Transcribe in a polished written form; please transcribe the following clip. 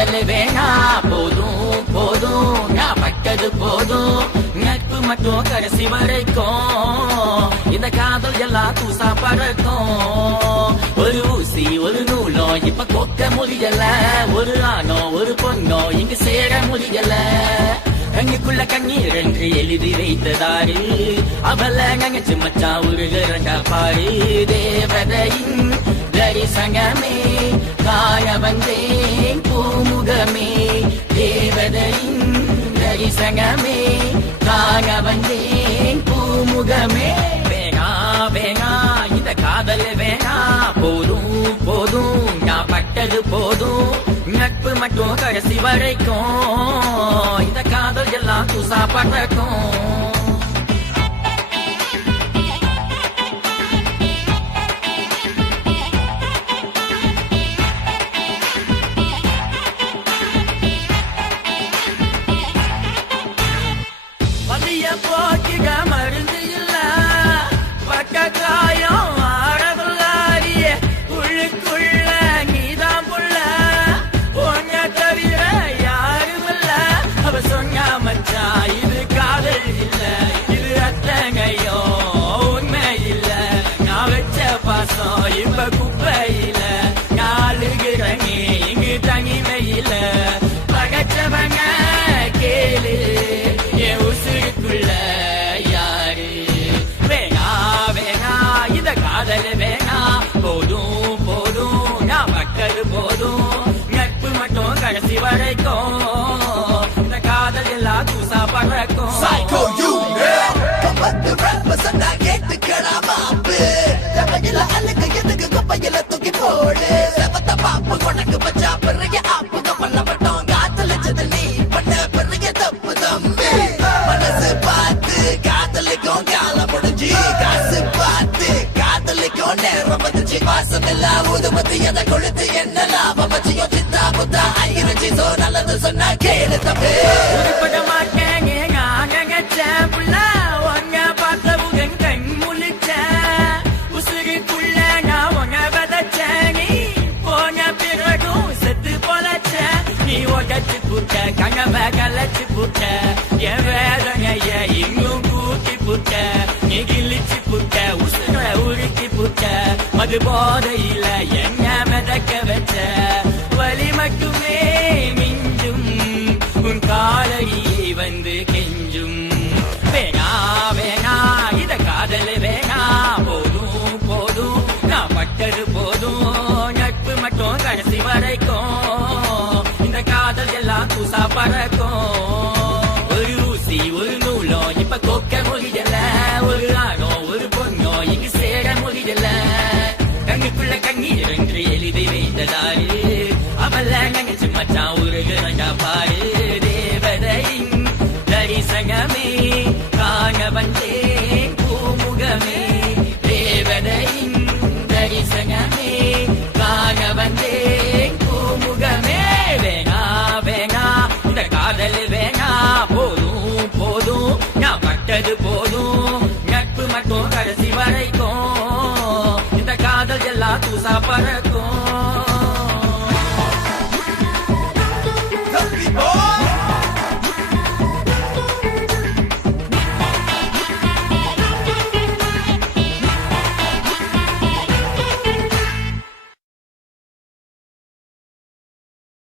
காதல் வேணா போதும் போதும் நான் பட்டது போதும் நட்பு மட்டும் கடைசி வரைக்கும் இந்த காதல் எல்லாம் தூசா பறக்கும் ஒரு ஊசி ஒரு நூலோ இப்ப கொக்க முடியல ஒரு ஆணோ ஒரு பொண்ணோ இங்க சேர முடியல கண்ணுக்குள்ள கண்ணீர் என்று எழுதி வைத்ததாரு அவள நினைச்சு மச்சா உருகிறங்க பாரு தேவதையின் தரிசனமே காய வந்தேன் பூமுகமே தேவதையின் தரிசனமே காய வந்தேன் பூமுகமே வேணா வேணா இந்த காதல் வேணா போதும் போதும் நான் பட்டது போதும் நட்பு மட்டும் கடைசி வரைக்கும் இந்த காதல் எல்லாம் தூசா பறக்கும் போக்கிட மருந்து இல்ல பட்ட காயம் ஆடவுள்ளாரிய உள்ளுக்குள்ள நீதான் புள்ள ஒன்ன தவிர யாரும் இல்ல அவ சொன்னா மச்சா இது காதல் இல்ல இது அத்தனையோ உண்மை இல்ல நான் வச்ச பாசம் இப்ப குப்பையில நாளுகிறனே இங்கு தனிமையில பகச்சவங்க கேளு என் உசுருக்குள்ள யாரு வேணா வேணா இந்த காதல் வேணா போதும் போதும் நான் பட்டது போதும் நட்பு மட்டும் கடைசி வரைக்கும் இந்த காதல் எல்லாம் தூசா பறக்கும் Psycho you கம்பத்து rappers அண்ணா கேட்டுக்கடா மாப்பு தமிழ்ல அழுக்க எதுக்கு குப்பையில தூக்கி போடு செவத்த பாப்பு கொனக்கு பச்சா பெரிய ஆப்பு கப்பல்ல பட்டோம் காத்தலிச்சது நீ பண்ண பெரிய தப்பு தம்பி மனசு பார்த்து காதலிக்கும் காலம் முடிஞ்சு காசு பார்த்து காதலிக்கும் நேரம் வந்துச்சு வாசம் எல்லாம் ஊதுமத்தி எதை கொளுத்து என்ன லாபம் வச்சியோ சித்தா புத்தா ஆயிருச்சு சோ நல்லது சொன்னா கேளு தம்பி உருப்பட மாட்டேங்க நான் நினைச்சேன் புள்ள உன்னை பார்த்தவுடன் கண் முழிச்சேன் உசுருக்குள்ள நான் உன்னை விதைச்சேன் நீ போன பிறகும் செத்து பொழைச்சேன் நீ உடச்சு புட்ட கனவை கலைச்சு புட்ட என் வேதனைய இன்னும் கூட்டி புட்ட நீ கிழிச்சு புட்ட உசுர உருக்கி புட்ட மது போதையில என்ன மிதக்க வச்ச வலி மட்டுமே மிஞ்சும் உன் காலையே வந்து கெஞ்சும் வேணா வேணா இத காதல் வேணா போதும் போதும் நான் பட்டது போதும் நட்பு மட்டும் கடைசி வரைக்கும் இந்த காதல் எல்லாம் தூசா பற